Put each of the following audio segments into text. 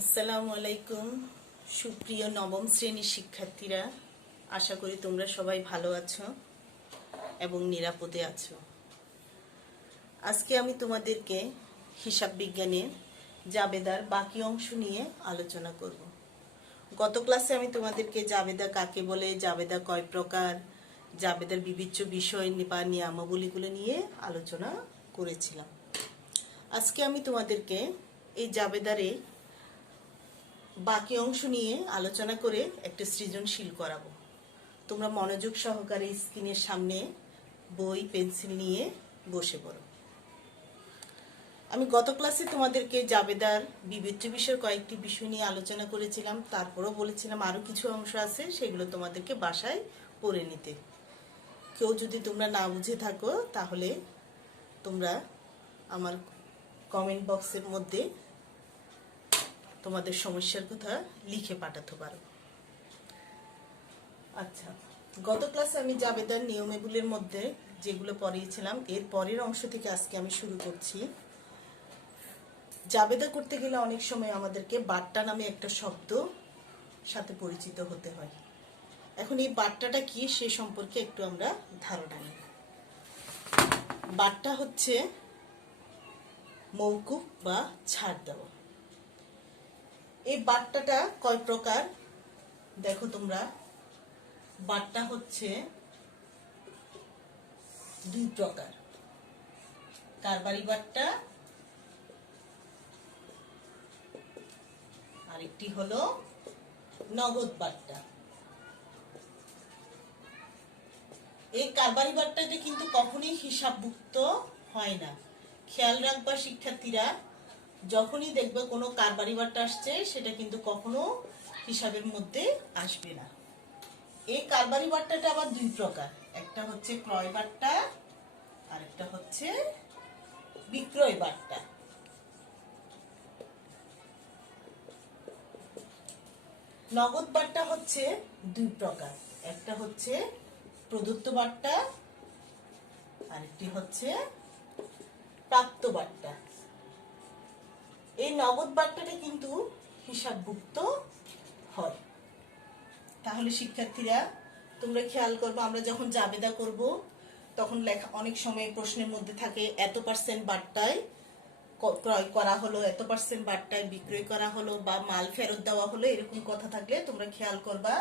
আসসালামু আলাইকুম সুপ্রিয় নবম শ্রেণীর শিক্ষার্থীরা, আশা করি তোমরা সবাই ভালো আছো এবং নিরাপদে আছো। আজকে আমি তোমাদেরকে হিসাব বিজ্ঞানের জাবেদার বাকি অংশ নিয়ে আলোচনা করব। গত ক্লাসে আমি তোমাদেরকে জাবেদা কাকে বলে, জাবেদা কয় প্রকার, জাবেদার বিবিচ্য বিষয় বা নিয়মাবলীগুলো নিয়ে আলোচনা করেছিলাম। আজকে আমি তোমাদেরকে এই জাবেদারে বাকি অংশ নিয়ে আলোচনা করে একটা সৃজনশীল করাবো। তোমরা মনোযোগ সহকারে স্ক্রিনের সামনে বই পেন্সিল নিয়ে বসে পড়ো। আমি গত ক্লাসে তোমাদেরকে জাবেদার বিবেচ্য বিষয়ের কয়েকটি বিষয় নিয়ে আলোচনা করেছিলাম, তারপরও বলেছিলাম আরও কিছু অংশ আছে, সেগুলো তোমাদেরকে বাসায় পড়ে নিতে। কেউ যদি তোমরা না বুঝে থাকো তাহলে তোমরা আমার কমেন্ট বক্সের মধ্যে তোমাদের সমস্যার কথা লিখে পাঠাতে পারো। আচ্ছা, গত ক্লাসে আমি জাবেদার নিয়মাবলীর মধ্যে যেগুলো পড়িয়েছিলাম এর পরের অংশ থেকে আজকে আমি শুরু করছি। জাবেদা করতে গেলে অনেক সময় আমাদেরকে বাট্টা নামে একটা শব্দ সাথে পরিচিত হতে হয়। এখন এই বাট্টাটা কি সে সম্পর্কে একটু আমরা ধারণা নিই। বাট্টা হচ্ছে মওকুফ বা ছাড় দেওয়া। এই বাট্টাটা কয় প্রকার দেখো তোমরা। বাট্টা হচ্ছে দুই প্রকার, কারবারি বাট্টা আরেকটি হলো নগদ বাট্টা। এই কারবারি বাট্টাটা কিন্তু কখনোই হিসাবভুক্ত হয় না। খেয়াল রাখবা শিক্ষার্থীরা, যখনই দেখবে কোনো কারবারি বাট্টা আসছে সেটা কিন্তু কখনো হিসাবের মধ্যে আসবে না। এই কারবারি বাট্টাটা আবার দুই প্রকার, একটা হচ্ছে ক্রয় বাট্টা আর একটা হচ্ছে বিক্রয় বাট্টা। নগদ বাট্টা হচ্ছে দুই প্রকার, একটা হচ্ছে প্রদত্ত বাট্টা আর একটি হচ্ছে প্রাপ্ত বাট্টা। এই নগদ বাট্টাটা কিন্তু হিসাবভুক্ত হয়। তাহলে শিক্ষার্থীরা তোমরা খেয়াল করবে, আমরা যখন জাবেদা করব তখন লেখা অনেক সময় প্রশ্নের মধ্যে থাকে এত পার্সেন্ট বাট্টায় ক্রয় করা হলো, এত পার্সেন্ট বাট্টায় বিক্রয় করা হলো বা মাল ফেরত দেওয়া হলো, এরকম কথা থাকলে তোমরা খেয়াল করবা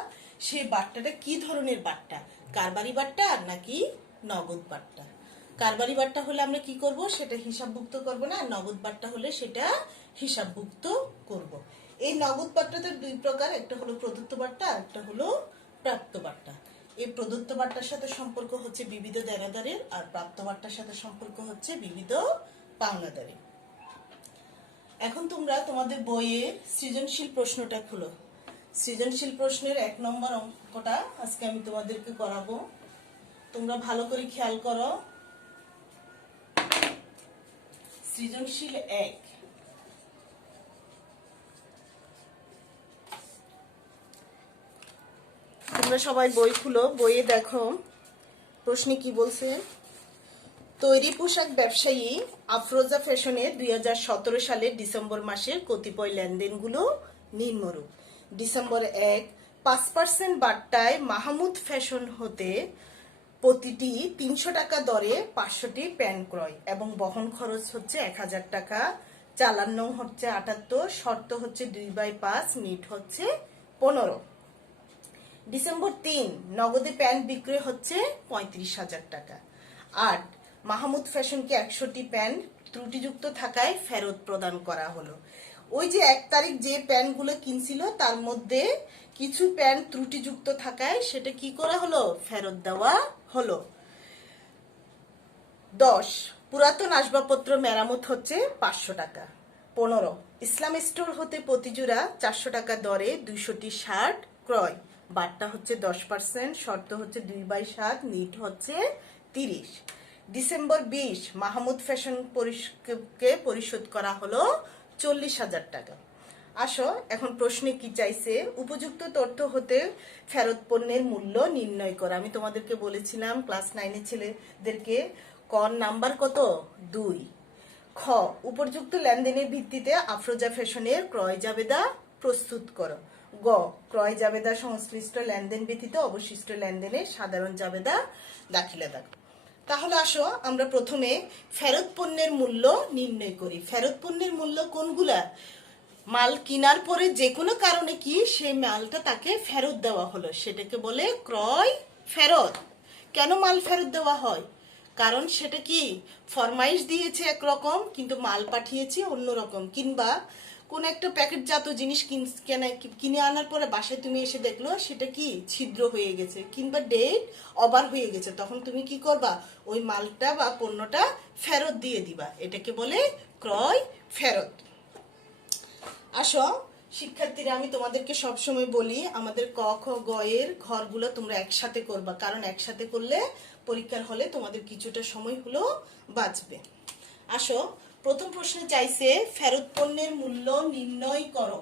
সেই বাট্টাটা কি ধরনের বাট্টা, কারবারি বাট্টা নাকি নগদ বাট্টা। কারবারি বাট্টা হলে আমরা কি করব, সেটা হিসাবভুক্ত করব না, আর নগদ বাট্টা হলে সেটা হিসাবভুক্ত করব। এই নগদ বাট্টাতে দুই প্রকার, একটা হলো প্রদত্ত বাট্টা আর একটা হলো প্রাপ্ত বাট্টা। এই প্রদত্ত বাট্টার সাথে সম্পর্ক হচ্ছে বিবিধ দেনাদারের, আর প্রাপ্ত বাট্টার সাথে সম্পর্ক হচ্ছে বিবিধ পাওনাদারের। এখন তোমরা তোমাদের বইয়ে সৃজনশীল প্রশ্নটা খুলো। সৃজনশীল প্রশ্নের 1 নম্বর অঙ্কটা আজকে আমি তোমাদেরকে করাবো। তোমরা ভালো করে খেয়াল করো। সৃজনশীল 1, তোমরা সবাই বই খুলো, বইয়ে দেখো প্রশ্নে কি বলছে। তৈরি পোশাক ব্যবসায়ী আফরোজা ফ্যাশনের 2017 সালের ডিসেম্বর মাসের কতিপয় লেনদেনগুলো নিম্নরূপ। ডিসেম্বর 1, 5% বাট্টায় মাহমুদ ফ্যাশন হতে প্রতিটি 300 টাকা দরে 500টি প্যান্ট ক্রয় এবং বহন খরচ হচ্ছে 1000 টাকা, চালান নং হচ্ছে 78, শর্ত হচ্ছে 2/5, নিট হচ্ছে 15। ডিসেম্বর 3, নগদে প্যান্ট বিক্রয় হচ্ছে 35,000 টাকা। 8, মাহমুদ ফ্যাশনকে 100টি প্যান্ট ত্রুটিযুক্ত থাকায় ফেরত প্রদান করা হলো। ওই যে 1 তারিখ যে প্যান্টগুলো কিনছিল তার মধ্যে কিছু প্যান্ট ত্রুটিযুক্ত থাকায় সেটা কি করা হলো, ফেরত দেওয়া হলো। 10, পুরাতন আসবাবপত্র মেরামত হচ্ছে 500 টাকা। 15, ইসলাম স্টোর হতে প্রতিজোড়া 400 টাকা দরে 200টি শার্ট ক্রয়, বাট্টা হচ্ছে 10%, শর্ত হচ্ছে 2/7, নিট হচ্ছে 30। ডিসেম্বর 20, মাহমুদ ফ্যাশন কে পরিশোধ করা হলো 40,000 টাকা। আসো এখন প্রশ্নে কি চাইছে, উপযুক্ত তথ্য হতে ফেরত পণ্যের মূল্য নির্ণয় করা। আমি তোমাদেরকে বলেছিলাম ক্লাস 9 এর ছেলেদেরকে ক নাম্বার কত 2, খ খ, উপযুক্ত লেনদেনের ভিত্তিতে আফরোজা ফ্যাশনের ক্রয় জাবেদা প্রস্তুত করো। গ, ক্রয় জাবেদা সংশ্লিষ্ট লেনদেন ব্যতীত অবশিষ্ট লেনদেনের সাধারণ জাবেদা দাখিলে দাও। তাহলে আসো আমরা প্রথমে ফেরত পণ্যের মূল্য নির্ণয় করি। ফেরত পণ্যের মূল্য কোনগুলা? মাল কেনার পরে যে কোনো কারণে কি সেই মালটা তাকে ফেরত দেওয়া হলো, সেটাকে বলে ক্রয় ফেরত। কেন মাল ফেরত দেওয়া হয়? কারণ সেটা কি ফরমাইশ দিয়েছে একরকম কিন্তু মাল পাঠিয়েছে অন্যরকম, কিংবা কোন একটা প্যাকেটজাত জিনিস কিনে আনার পরে বাসায় তুমি এসে দেখলো সেটা কি ছিদ্র হয়ে গেছে কিংবা ডেট ওভার হয়ে গেছে, তখন তুমি কি করবা? ওই মালটা বা পণ্যটা ফেরত দিয়ে দিবা। এটাকে বলে ক্রয় ফেরত। আসো শিক্ষার্থীরা, আমি তোমাদেরকে সবসময় বলি আমাদের ক খ গ এর ঘরগুলো তোমরা একসাথে করবা, কারণ একসাথে করলে পরীক্ষার হলে তোমাদের কিছুটা সময় হলেও বাঁচবে। আসো, প্রথম প্রশ্নে চাইছে ফেরত পণ্যের মূল্য নির্ণয় করো।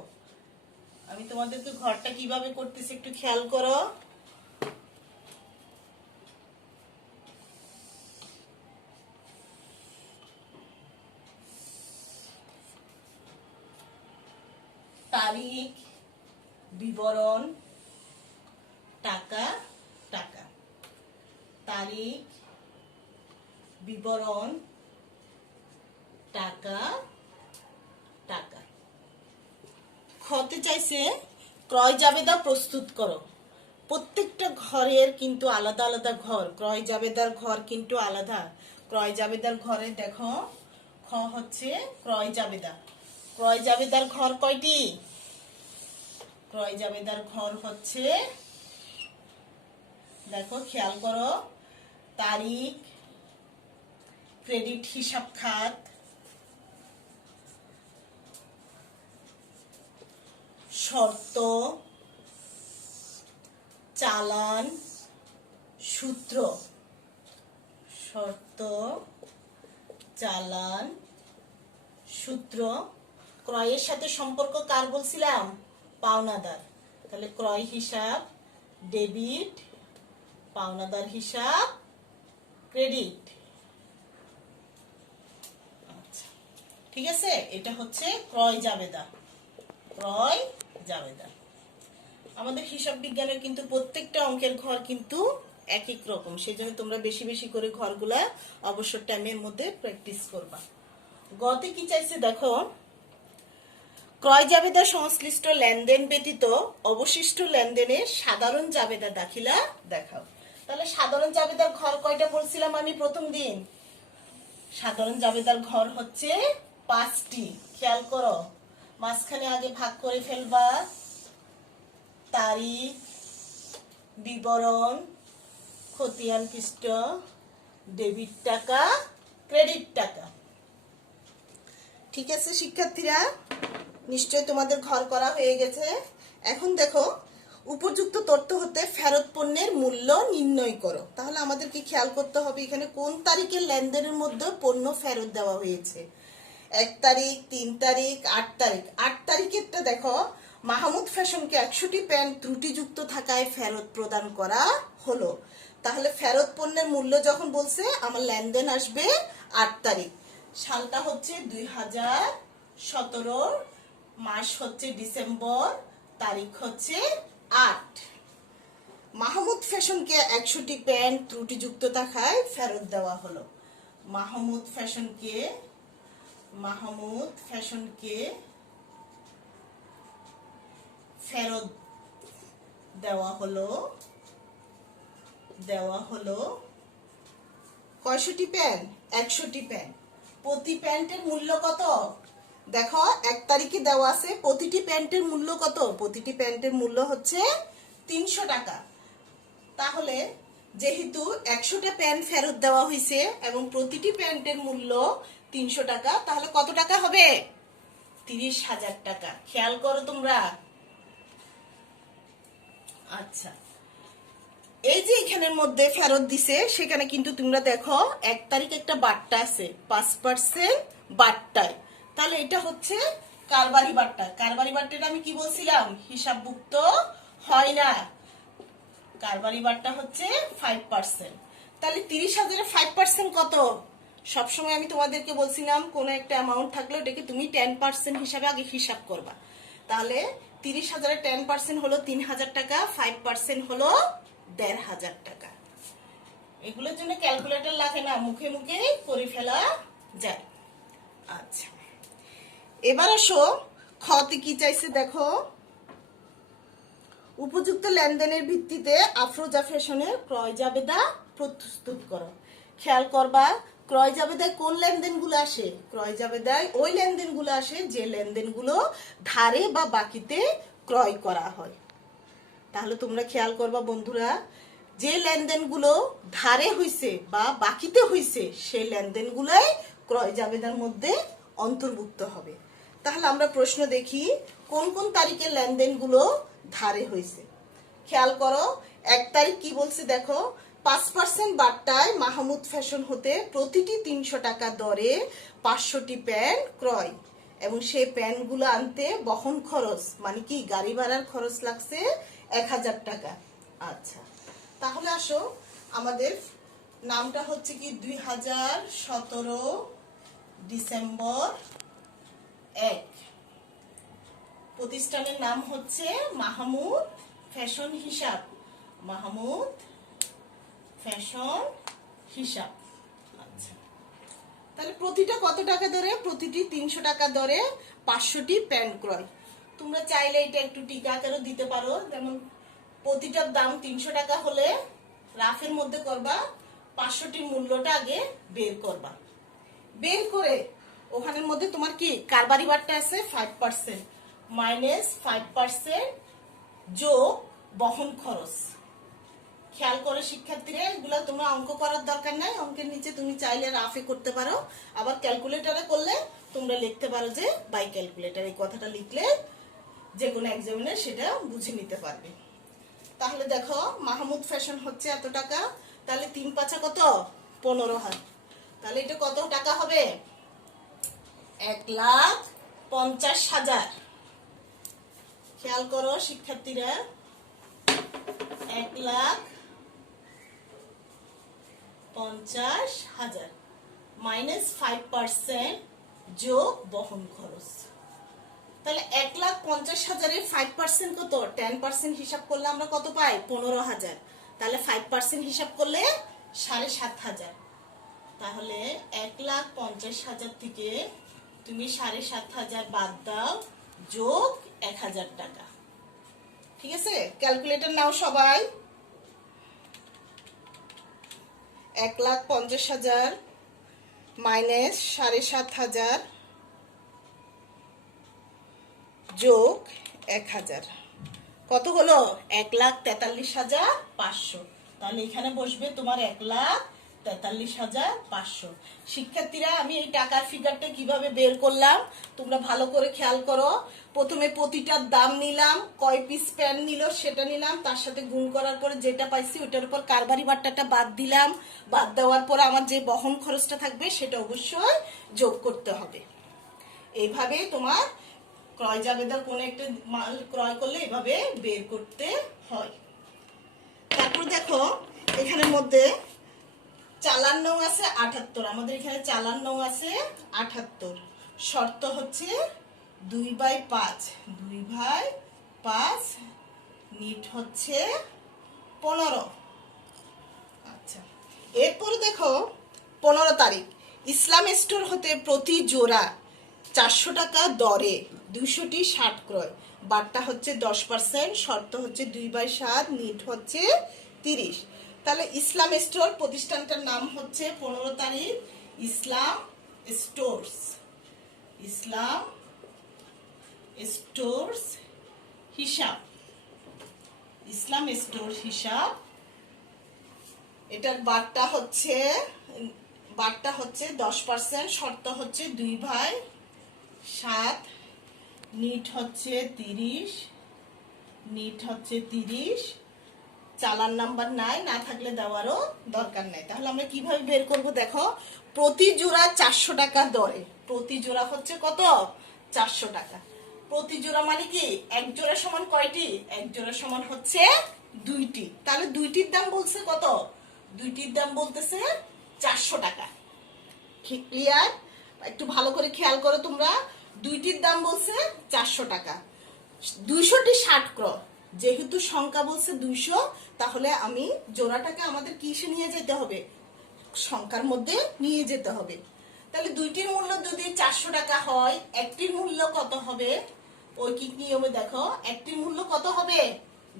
আমি তোমাদেরকে ঘরটা কিভাবে করতেছি একটু খেয়াল করো। তারিখ, বিবরণ, টাকা, টাকা। তারিখ, বিবরণ, টাকা, টাকা। খতে চাইছে ক্রয় জাবেদা প্রস্তুত করো। প্রত্যেকটা ঘরের কিন্তু আলাদা আলাদা ঘর, ক্রয় জাবেদার ঘর কিন্তু আলাদা। ক্রয় জাবেদার ঘরে দেখো, খ হচ্ছে ক্রয় জাবেদা। ক্রয় জাবেদার ঘর কয়টি? ক্রয় জাবেদার ঘর হচ্ছে, দেখো খেয়াল করো, তারিখ, ক্রেডিট হিসাব খাত, শর্ত, চালান, সূত্র। শর্ত, চালান, সূত্র। ক্রয়ের সাথে সম্পর্ক কার বলছিলাম? পাওনাদার। তাহলে ক্রয় হিসাব ডেবিট, পাওনাদার হিসাব ক্রেডিট। আচ্ছা, ঠিক আছে, এটা হচ্ছে ক্রয় জাবেদা। ক্রয় জাবেদা। আমাদের হিসাব বিজ্ঞানের কিন্তু প্রত্যেকটা অঙ্কের ঘর কিন্তু এক এক রকম, সেজন্য তোমরা বেশি বেশি করে ঘরগুলা অবসর টাইমের মধ্যে প্র্যাকটিস করবা। গতে কি চাইছে দেখো, ক্রয় জাবেদা সংশ্লিষ্ট লেনদেন ব্যতীত অবশিষ্ট লেনদেনের সাধারণ জাবেদা দাখিলা দেখাও। তাহলে সাধারণ জাবেদার ঘর কয়টা বলছিলাম আমি প্রথম দিন? সাধারণ জাবেদার ঘর হচ্ছে 5টি। খেয়াল করো, মাঝখানে আগে ভাগ করে ফেলবা। তারিখ, বিবরণ, খতিয়ান পৃষ্ঠ, ডেবিট টাকা, ক্রেডিট টাকা। ঠিক আছে শিক্ষার্থীরা, নিশ্চয় তোমাদের ঘর করা হয়ে গেছে। এখন দেখো, উপযুক্ত তথ্য হতে ফেরত পণ্যের মূল্য নির্ণয় করো। তাহলে আমাদের কি খেয়াল করতে হবে এখানে কোন তারিখের লেনদেনের মধ্যে পণ্য ফেরত দেওয়া হয়েছে। 1 তারিখ, 3 তারিখ, 8 তারিখ। 8 তারিখেরটা দেখো, মাহমুদ ফ্যাশনকে 100টি প্যান্ট ত্রুটিযুক্ত থাকায় ফেরত প্রদান করা হলো। তাহলে ফেরত পণ্যের মূল্য যখন বলছে, আমার লেনদেন আসবে 8 তারিখ। সালটা হচ্ছে 2017, মাস হচ্ছে ডিসেম্বর, তারিখ হচ্ছে 8। মাহমুদ ফ্যাশনকে 100টি প্যান্ট ত্রুটিযুক্ত থাকায় ফেরত দেওয়া হলো। মাহমুদ ফ্যাশনকে ফেরত দেওয়া হলো কয়শটি প্যান্ট? 100টি প্যান্ট। প্রতি প্যান্টের মূল্য কত? দেখো 1 তারিখে দেওয়া আছে প্রতিটি প্যান্টের মূল্য কত? প্রতিটি প্যান্টের মূল্য হচ্ছে 300 টাকা। তাহলে যেহেতু 100টা প্যান্ট ফেরত দেওয়া হয়েছে এবং প্রতিটি প্যান্টের মূল্য 300 টাকা, তাহলে কত টাকা হবে? 30,000 টাকা। খেয়াল করো তোমরা। আচ্ছা, এই যে এখানের মধ্যে ফেরত দিছে, সেখানে কিন্তু তোমরা দেখো 1 তারিখ একটা বাট্টা আছে, 5% বাট্টায়। তাহলে এটা হচ্ছে কারবারি বাট্টা। কারবারি বাট্টাটা আমি কি বলছিলাম? হিসাবভুক্ত হয় না। কারবারি বাট্টা হচ্ছে 5%। তাহলে 30,000-এর 5% কত? সবসময় আমি তোমাদেরকে বলছিলাম কোনো একটা অ্যামাউন্ট থাকলে ওটাকে তুমি 10% হিসাবে আগে হিসাব করবা। তাহলে 30,000-এর 10% হলো 3,000 টাকা, 5% হলো 1,500 টাকা। এগুলোর জন্য ক্যালকুলেটর লাগে না, মুখে মুখে করে ফেলা যায়। আচ্ছা, এবার আসো খতে কি চাইছে দেখো। উপযুক্ত লেনদেনের ভিত্তিতে আফরোজা ফ্যাশনের ক্রয় জাবেদা প্রস্তুত করো। খেয়াল করবা ক্রয় জাবেদায় কোন লেনদেনগুলো আসে? ক্রয় জাবেদায় ওই লেনদেনগুলো আসে যে লেনদেনগুলো ধারে বা বাকিতে ক্রয় করা হয়। তাহলে তোমরা খেয়াল করবা বন্ধুরা, যে লেনদেনগুলো ধারে হইছে বা বাকিতে হইছে সেই লেনদেনগুলোই ক্রয় জাবেদার মধ্যে অন্তর্ভুক্ত হবে। তাহলে আমরা প্রশ্ন দেখি কোন কোন তারিখের লেনদেনগুলো ধারে হইছে। খেয়াল করো 1 তারিখ কি বলছে দেখো, 5% বাট্টায় মাহমুদ ফ্যাশন হতে প্রতিটি 300 টাকা দরে 500টি প্যান্ট ক্রয়, এবং সেই প্যান্টগুলো আনতে বহন খরচ মানে কি গাড়ি ভাড়ার খরচ লাগছে 1000 টাকা। আচ্ছা, তাহলে আসো আমাদের নামটা হচ্ছে কি 2017 ডিসেম্বর 1, প্রতিষ্ঠানের নাম হচ্ছে মাহমুদ ফ্যাশন হিসাব, মাহমুদ ফ্যাশন হিসাব। আচ্ছা, তাহলে প্রতিটা কত টাকা দরে? প্রতিটি 300 টাকা দরে 500টি প্যান্ট ক্রয়। তোমরা চাইলে এটা একটু টিকা আকারে দিতে পারো, যেমন প্রতিটার দাম 300 টাকা হলে রাফের মধ্যে করবা 500টির মূল্যটা আগে বের করবা। বের করে ওখানের মধ্যে তোমার কি কারবারি বারটা আছে 5% মাইনাস 5% যোগ বহন খরচ। খেয়াল করে শিক্ষার্থীরা, এগুলা তোমরা অঙ্ক করার দরকার নাই, অঙ্কের নিচে তুমি চাইলে রাফে করতে পারো, আবার ক্যালকুলেটরে করলে তোমরা লিখতে পারো যে বাই ক্যালকুলেটর। এই কথাটা লিখলে যে কোনো এক্সামিনার সেটা বুঝে নিতে পারবে। তাহলে দেখো মাহমুদ ফ্যাশন হচ্ছে এত টাকা, তাহলে 3 পাঁচা কত 15,000, তাহলে এটা কত টাকা হবে? 1,50,000। খেয়াল করো শিক্ষার্থীরা, 1,50,000 মাইনাস 5% যোগ বহন খরচ। তাহলে 1,50,000-এর 5% কত? 10% হিসাব করলে আমরা কত পাই? 15,000। তাহলে 5% হিসাব করলে 7,500। তাহলে 1,50,000 থেকে তুমি 7,500 বাদ দাও, যোগ 1,000 টাকা। ঠিক আছে, ক্যালকুলেটর নাও সবাই। 1,50,000 মাইনাস 7,500 যোগ 1,000 কত হলো? 1,43,500। তাহলে এখানে বসবে তোমার 1,43,500। শিক্ষার্থীরা, আমি এই টাকার ফিগারটা কিভাবে বের করলাম তোমরা ভালো করে খেয়াল করো। প্রথমে প্রতিটার দাম নিলাম, কয় পিস প্যান্ট নিল সেটা নিলাম, তার সাথে গুণ করার পরে যেটা পাইছি ওটার উপর কারবারি বাট্টাটা বাদ দিলাম। বাদ দেওয়ার পর আমার যে বহন খরচটা থাকবে সেটা অবশ্যই যোগ করতে হবে। এইভাবে তোমার ক্রয় জাবেদার কোন একটা মাল ক্রয় করলে এভাবে বের করতে হয়। তারপর দেখো এখানের মধ্যে চালান নং আছে 78, আমাদের এখানে চালান নং আছে 78। শর্ত হচ্ছে 2/5, 2/5 নিট হচ্ছে 15। আচ্ছা, এরপর দেখো 15 তারিখ ইসলাম স্টোর হতে প্রতি জোড়া 400 টাকা দরে 200টি শার্ট ক্রয়, বাট্টা হচ্ছে 10%, শর্ত হচ্ছে 2/7, নিট হচ্ছে 30। তাহলে ইসলাম স্টোর প্রতিষ্ঠানটার নাম হচ্ছে 15 তারিখ ইসলাম স্টোরস, ইসলাম স্টোরস হিসাব, ইসলাম স্টোর হিসাব। এটার বাট্টা হচ্ছে 10%, শর্ত হচ্ছে 2/7, নিট হচ্ছে 30, নিট হচ্ছে 30। চালান নাম্বার নাই, না থাকলে দেওয়ারও দরকার নাই। তাহলে আমরা কিভাবে বের করব দেখো, প্রতি জোড়া 400 টাকা দরে, প্রতি জোড়া হচ্ছে কত? 400 টাকা। প্রতি জোড়া মানে কি এক জোড়া সমান কয়টি? এক জোড়া সমান হচ্ছে 2টি। তাহলে 2টির দাম বলছে কত? 2টির দাম বলতেছে 400 টাকা। ক্লিয়ার? একটু ভালো করে খেয়াল করো তোমরা। দুইটির দাম বলছে 400 টাকা। 200টি 60 ক্রয়, যেহেতু সংখ্যা বলছে 200, তাহলে আমি জোড়াটাকে আমাদের কিসে নিয়ে যেতে হবে? সংখ্যার মধ্যে নিয়ে যেতে হবে। তাহলে দুইটির মূল্য যদি 400 টাকা হয়, একটির মূল্য কত হবে? ঐকিক নিয়মে দেখো, একটির মূল্য কত হবে?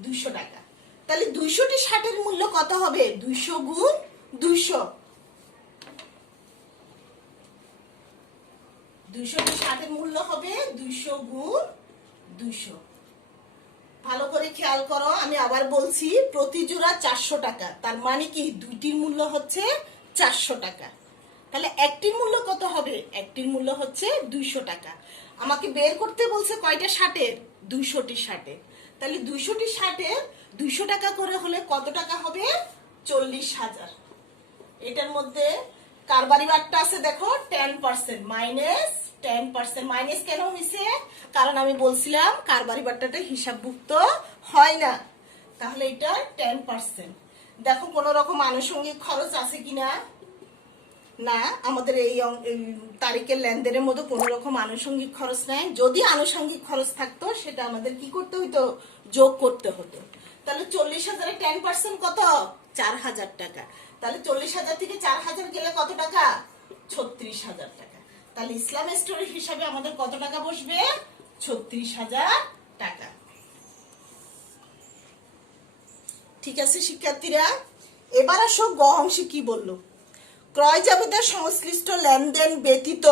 200 টাকা। তাহলে 200টি 60-এর মূল্য কত হবে? 200 গুণ 200। 200টি 60-এর মূল্য হবে 200 গুণ 200। ভালো করে খেয়াল করো, আমি আবার বলছি, প্রতি জোড়া 400 টাকা। তার মানে কি দুইটির মূল্য হচ্ছে 400 টাকা। তাহলে একটির মূল্য কত হবে? একটির মূল্য হচ্ছে 200 টাকা। আমাকে বের করতে বলছে কয়টা 60-এর? 200টি 60-এর। তাহলে 200টি 60-এর 200 টাকা করে হলে কত টাকা হবে? 40,000। এটার মধ্যে কারবারি বারটা আছে দেখো, 10%, -10%। মাইনাস কেন হয়েছে? কারণ আমি বলছিলাম কারবারি বারটাতে হিসাবভুক্ত হয় না। তাহলে এটা 10%। দেখো কোন রকম আনুষঙ্গিক খরচ আছে কিনা? না, আমাদের এই তারিখের লেনদেনের মধ্যে কোন রকম আনুষঙ্গিক খরচ নাই। যদি আনুষঙ্গিক খরচ থাকতো সেটা আমাদের কি করতে হতো? যোগ করতে হতো। তাহলে 40,000-এর 10% কত? 4,000 টাকা। তাহলে 40,000 থেকে 4,000 গেলে কত টাকা? 36,000 টাকা। তাহলে ইসলাম স্টোরের হিসাবে আমাদের কত টাকা বসবে? 36,000 টাকা। ঠিক আছে শিক্ষার্থীরা, এবার আসো গ অংশে কি বললো। ক্রয় জাবেদা সংশ্লিষ্ট লেনদেন ব্যতীত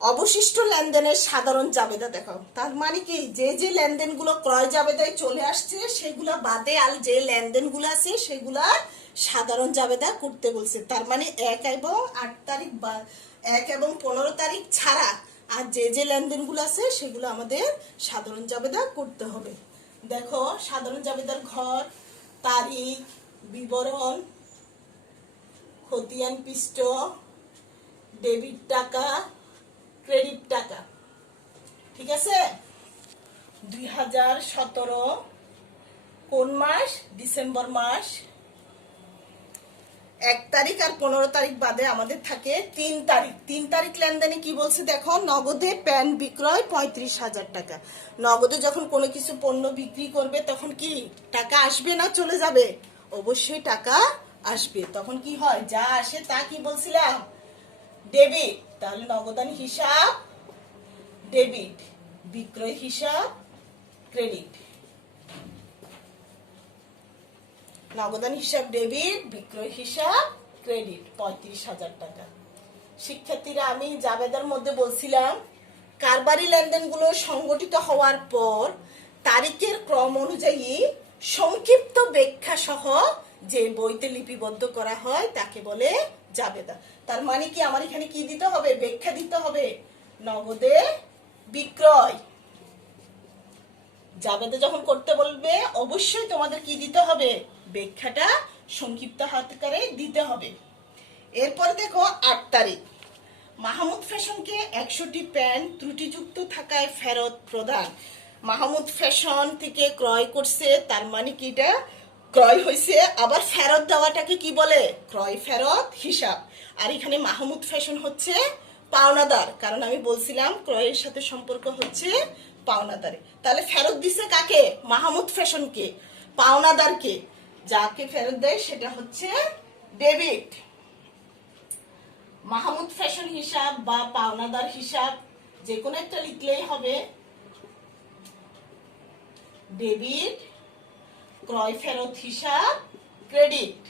অবশিষ্ট লেনদেনের সাধারণ জাবেদা দেখাও। তার মানে কি, যে যে লেনদেনগুলো ক্রয় জাবেদায় চলে আসছে সেগুলো বাদে আর যে লেনদেনগুলো আছে সেগুলা সাধারণ জাবেদা করতে বলছে। তার মানে 1 এবং 8 তারিখ বা 1 এবং 15 তারিখ ছাড়া আর যে যে লেনদেনগুলো আছে সেগুলো আমাদের সাধারণ জাবেদা করতে হবে। দেখো সাধারণ জাবেদার ঘর, তারিখ, বিবরণ, খতিয়ান পৃষ্ঠ, ডেবিট টাকা, ক্রেডিট টাকা। ঠিক আছে? 2017 কোন মাস? ডিসেম্বর মাস। 1 তারিখ আর 15 তারিখ বাদে আমাদের থাকে 3 তারিখ। 3 তারিখ লেনদেনে কি বলছে দেখো, নগদে প্যান্ট বিক্রয় 35,000 টাকা। নগদে যখন কোনো কিছু পণ্য বিক্রি করবে তখন কি টাকা আসবে না চলে যাবে? অবশ্যই টাকা আসবে। তখন কি হয়? যা আসে তা কি বলছিলাম? ডেবিট। তাহলে নগদান হিসাব ডেবিট, বিক্রয় হিসাব ক্রেডিট। নগদান হিসাব ডেবিট, বিক্রয় হিসাব ক্রেডিট, 35,000 টাকা। শিক্ষার্থীরা, আমি জাবেদার মধ্যে বলছিলাম কারবারি লেনদেনগুলো সংগঠিত হওয়ার পর তারিখের ক্রম অনুযায়ী সংক্ষিপ্ত ব্যাখ্যা সহ যে বইতে লিপিবদ্ধ করা হয় তাকে বলে জাবেদা। তার মানে কি আমার এখানে কি দিতে হবে? ব্যাখ্যা দিতে হবে। নগদে বিক্রয় জাবেদা যখন করতে বলবে অবশ্যই তোমাদের কি দিতে হবে? ব্যাখ্যাটা সংক্ষিপ্ত আকারে দিতে হবে। এরপর দেখো 8 তারিখ, মাহমুদ ফ্যাশনকে 100টি প্যান্ট ত্রুটিযুক্ত থাকায় ফেরত প্রদান। মাহমুদ ফ্যাশন থেকে ক্রয় করছে, তার মানে কি এটা ক্রয় হয়েছে। আবার ফেরত দেওয়াটাকে কি বলে? ক্রয় ফেরত হিসাব। আর এখানে মাহমুদ ফ্যাশন হচ্ছে পাওনাদার, কারণ আমি বলছিলাম ক্রয়ের সাথে সম্পর্ক হচ্ছে পাওনাদারে। তাহলে ফেরত দিছে কাকে? মাহমুদ ফ্যাশনকে। পাওনাদারকে যাকে ফেরত দেয় সেটা হচ্ছে ডেবিট। মাহমুদ ফ্যাশন হিসাব বা পাওনাদার হিসাব যে কোনো একটা লিখলেই হবে। ডেবিট, ক্রয় ফেরত হিসাব ক্রেডিট,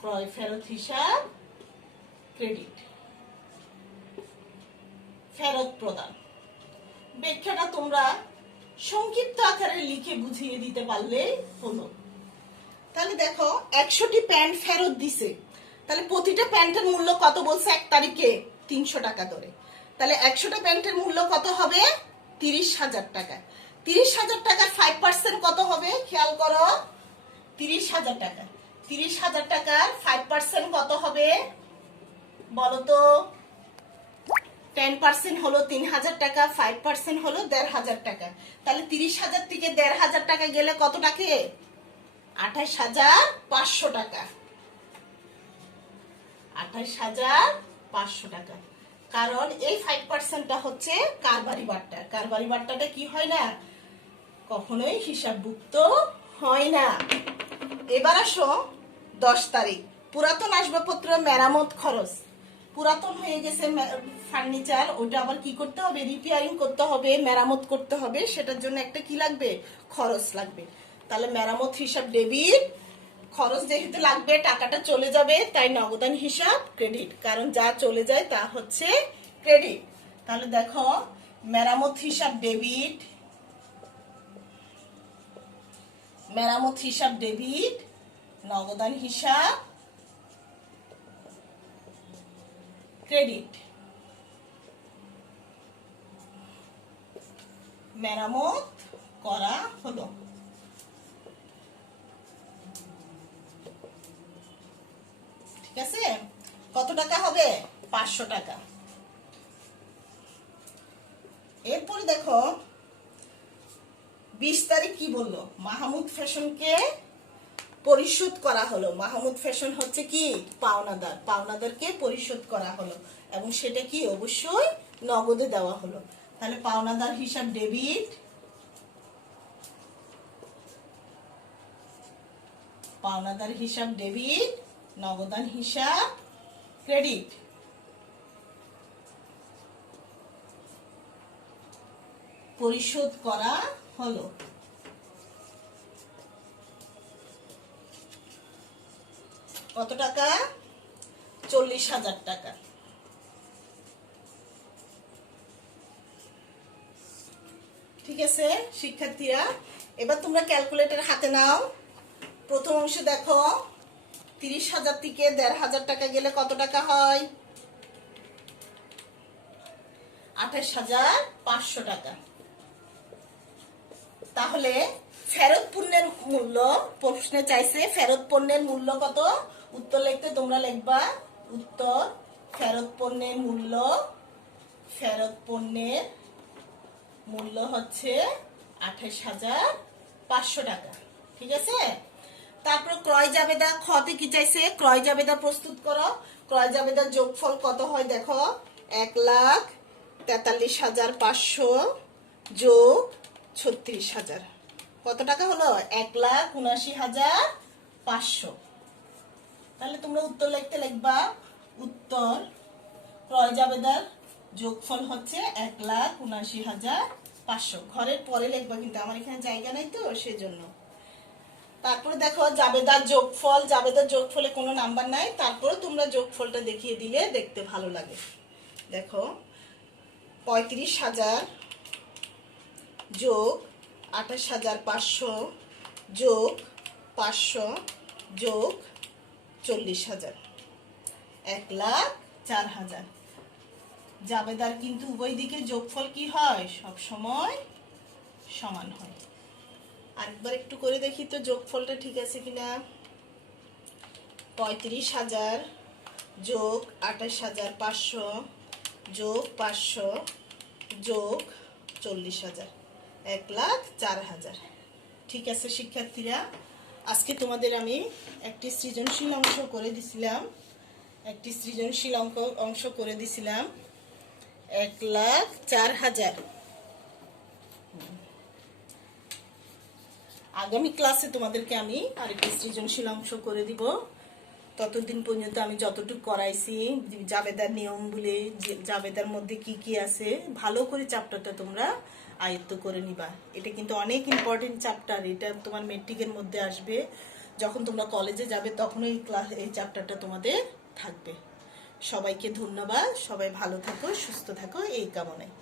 ক্রয় ফেরত হিসাব ক্রেডিট, ফেরত প্রদান। ব্যাখ্যাটা তোমরা সংক্ষিপ্ত আকারে লিখে বুঝিয়ে দিতে পারলে হলো। তাহলে দেখো 100টি প্যান্ট ফেরত দিছে, তাহলে প্রতিটা প্যান্টের মূল্য কত বলছে 1 তারিখে? 300 টাকা ধরে। তাহলে 100টা প্যান্টের মূল্য কত হবে? 30,000 টাকা। 30,000 টাকার 5% কত হবে? খেয়াল করো, 30,000 টাকা। 30,000 টাকার 5% কত হবে বলো তো? 10% হলো 3,000 টাকা, 5% হলো 1,500 টাকা। তাহলে 30,000 থেকে 1,500 টাকা গেলে কত টাকা? 28,500 টাকা। 28,500 টাকা। কারণ এই 5%টা হচ্ছে কারবারি বাট্টা। কারবারি বাট্টাটা কি হয় না, কখনোই হিসাবভুক্ত হয় না। এবার আসো 10 তারিখ, পুরাতন আসবাবপত্র মেরামত খরচ। পুরাতন হয়ে গেছে ফার্নিচার, ওটা আবার কি করতে হবে, রিপেয়ারিং করতে হবে, মেরামত করতে হবে, সেটার জন্য একটা কি লাগবে, খরচ লাগবে। তাহলে মেরামত হিসাব ডেবিট, খরচ যেহেতু লাগবে, টাকাটা চলে যাবে, তাই নগদান হিসাব ক্রেডিট। কারণ যা চলে যায় তা হচ্ছে ক্রেডিট। তাহলে দেখো মেরামত হিসাব ডেবিট, মেরামত হিসাব ডেবিট, নগদান হিসাব ক্রেডিট। মেরামত করা হলো। ঠিক আছে, কত টাকা হবে, 500 টাকা। এরপরে দেখো 20 তারিখ কি বললো, মাহমুদ ফ্যাশনকে পরিশোধ করা হলো। মাহমুদ ফ্যাশন হচ্ছে কি পাওনাদার, পাওনাদারকে পরিশোধ করা হলো এবং সেটা কি অবশ্যই নগদে দেওয়া হলো। তাহলে পাওনাদার হিসাব ডেবিট, পাওনাদার হিসাব ডেবিট, নগদান হিসাব ক্রেডিট। পরিশোধ করা হলো। কত টাকা, 40,000 টাকা। ঠিক আছে শিক্ষার্থীরা, এবার তোমরা ক্যালকুলেটর হাতে নাও। প্রথম অংশে দেখো 30,000 থেকে 1,500 টাকা গেলে কত টাকা হয়, 28,500 টাকা। তাহলে ফেরত পণ্যের মূল্য, প্রশ্নে চাইছে ফেরত পণ্যের মূল্য কত, উত্তর লিখতে তোমরা লিখবা উত্তর ফেরত পণ্যের মূল্য, ফেরত পণ্যের মূল্য হচ্ছে 28,500 টাকা। ঠিক আছে, তারপর ক্রয় জাবেদা, খতে কি চাইছে, ক্রয় জাবেদা প্রস্তুত করো। ক্রয় জাবেদার যোগফল কত হয় দেখো, 1,43,500 যোগ 36,000, কত টাকা হলো, 1,79,500। তাহলে তোমরা উত্তর লিখতে লিখবা উত্তর ক্রয় জাবেদার যোগফল হচ্ছে 1,79,500। ঘরের পরে লিখবা, কিন্তু আমার এখানে জায়গা নাই তো সেজন্য। তারপরে দেখো জাবেদার যোগফল, জাবেদার যোগফলে কোনো নাম্বার নাই, তারপরে তোমরা যোগফলটা দেখিয়ে দিলে দেখতে ভালো লাগে। দেখো 35,000 যোগ 28,500 যোগ 500 যোগ 40,000, 1,04,000। জাবেদার কিন্তু উভয় দিকে যোগফল কি হয়, সব সময় সমান হয়। আরেকবার একটু করে দেখি তো যোগফলটা ঠিক আছে কিনা। 35,000 যোগ 28,500 যোগ 500 যোগ 40,000, 1,04,000। ঠিক আছে শিক্ষার্থীরা, আজকে তোমাদের আমি একটি সৃজনশীল অংশ করে দিছিলাম, 1,04,000। আগামী ক্লাসে তোমাদেরকে আমি আরেকটি সৃজনশীল অংশ করে দিব। ততদিন পর্যন্ত আমি যতটুকু করাইছি, জাবেদার নিয়মগুলি, জাবেদার মধ্যে কি কি আছে, ভালো করে চ্যাপ্টারটা তোমরা আয়ত্ত করে নিবা। এটা কিন্তু অনেক ইম্পর্টেন্ট চ্যাপ্টার, এটা তোমার মেট্রিকের মধ্যে আসবে। যখন তোমরা কলেজে যাবে তখন এই চ্যাপ্টারটা তোমাদের থাকবে। সবাইকে ধন্যবাদ, সবাই ভালো থাকো, সুস্থ থাকো, এই কামনায়।